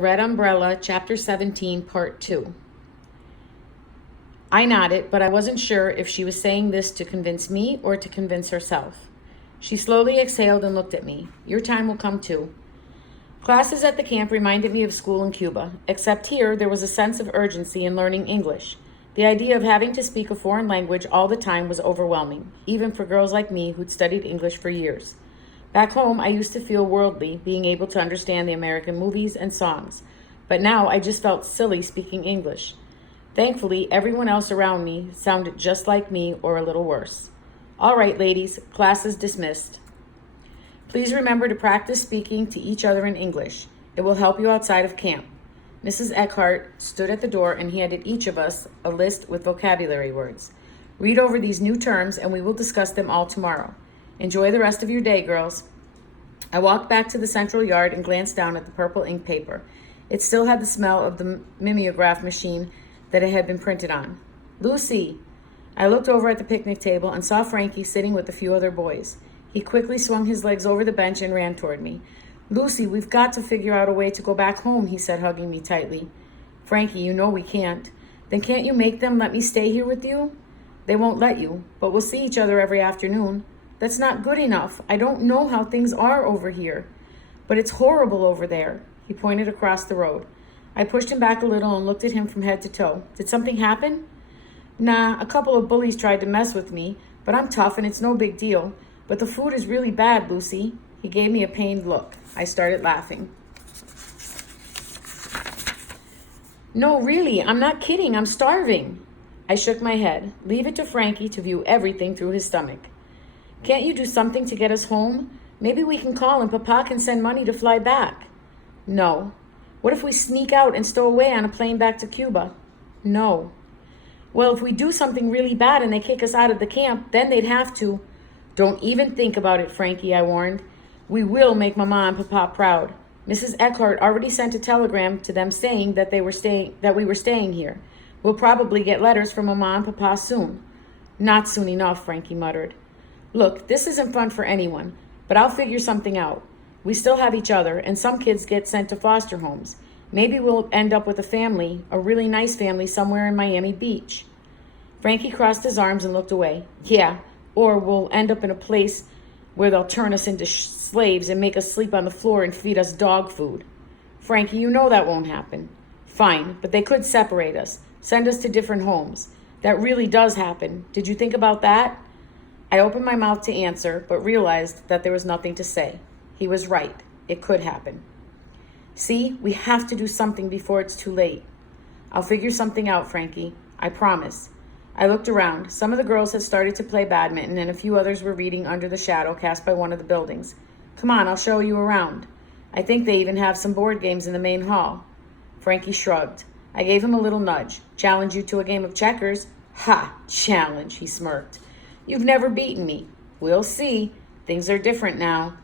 Red Umbrella, Chapter 17, Part 2. I nodded, but I wasn't sure if she was saying this to convince me or to convince herself. She slowly exhaled and looked at me. Your time will come too. Classes at the camp reminded me of school in Cuba, except here there was a sense of urgency in learning English. The idea of having to speak a foreign language all the time was overwhelming, even for girls like me who'd studied English for years. Back home, I used to feel worldly, being able to understand the American movies and songs, but now I just felt silly speaking English. Thankfully, everyone else around me sounded just like me or a little worse. All right, ladies, class is dismissed. Please remember to practice speaking to each other in English. It will help you outside of camp. Mrs. Eckhart stood at the door and handed each of us a list with vocabulary words. Read over these new terms and we will discuss them all tomorrow. Enjoy the rest of your day, girls. I walked back to the central yard and glanced down at the purple ink paper. It still had the smell of the mimeograph machine that it had been printed on. Lucy! I looked over at the picnic table and saw Frankie sitting with a few other boys. He quickly swung his legs over the bench and ran toward me. Lucy, we've got to figure out a way to go back home, he said, hugging me tightly. Frankie, you know we can't. Then can't you make them let me stay here with you? They won't let you, but we'll see each other every afternoon. That's not good enough. I don't know how things are over here. But it's horrible over there. He pointed across the road. I pushed him back a little and looked at him from head to toe. Did something happen? Nah, a couple of bullies tried to mess with me, but I'm tough and it's no big deal. But the food is really bad, Lucy. He gave me a pained look. I started laughing. No, really, I'm not kidding. I'm starving. I shook my head. Leave it to Frankie to view everything through his stomach. Can't you do something to get us home? Maybe we can call and Papa can send money to fly back. No. What if we sneak out and stow away on a plane back to Cuba? No. Well, if we do something really bad and they kick us out of the camp, then they'd have to. Don't even think about it, Frankie, I warned. We will make Mama and Papa proud. Mrs. Eckhart already sent a telegram to them saying that we were staying here. We'll probably get letters from Mama and Papa soon. Not soon enough, Frankie muttered. Look, this isn't fun for anyone, but I'll figure something out. We still have each other, and some kids get sent to foster homes. Maybe we'll end up with a family, a really nice family somewhere in Miami Beach. Frankie crossed his arms and looked away. Yeah, or we'll end up in a place where they'll turn us into slaves and make us sleep on the floor and feed us dog food. Frankie, you know that won't happen. Fine, but they could separate us, send us to different homes. That really does happen. Did you think about that? I opened my mouth to answer, but realized that there was nothing to say. He was right. It could happen. See, we have to do something before it's too late. I'll figure something out, Frankie. I promise. I looked around. Some of the girls had started to play badminton, and a few others were reading under the shadow cast by one of the buildings. Come on, I'll show you around. I think they even have some board games in the main hall. Frankie shrugged. I gave him a little nudge. Challenge you to a game of checkers? Ha! Challenge, he smirked. You've never beaten me. We'll see. Things are different now.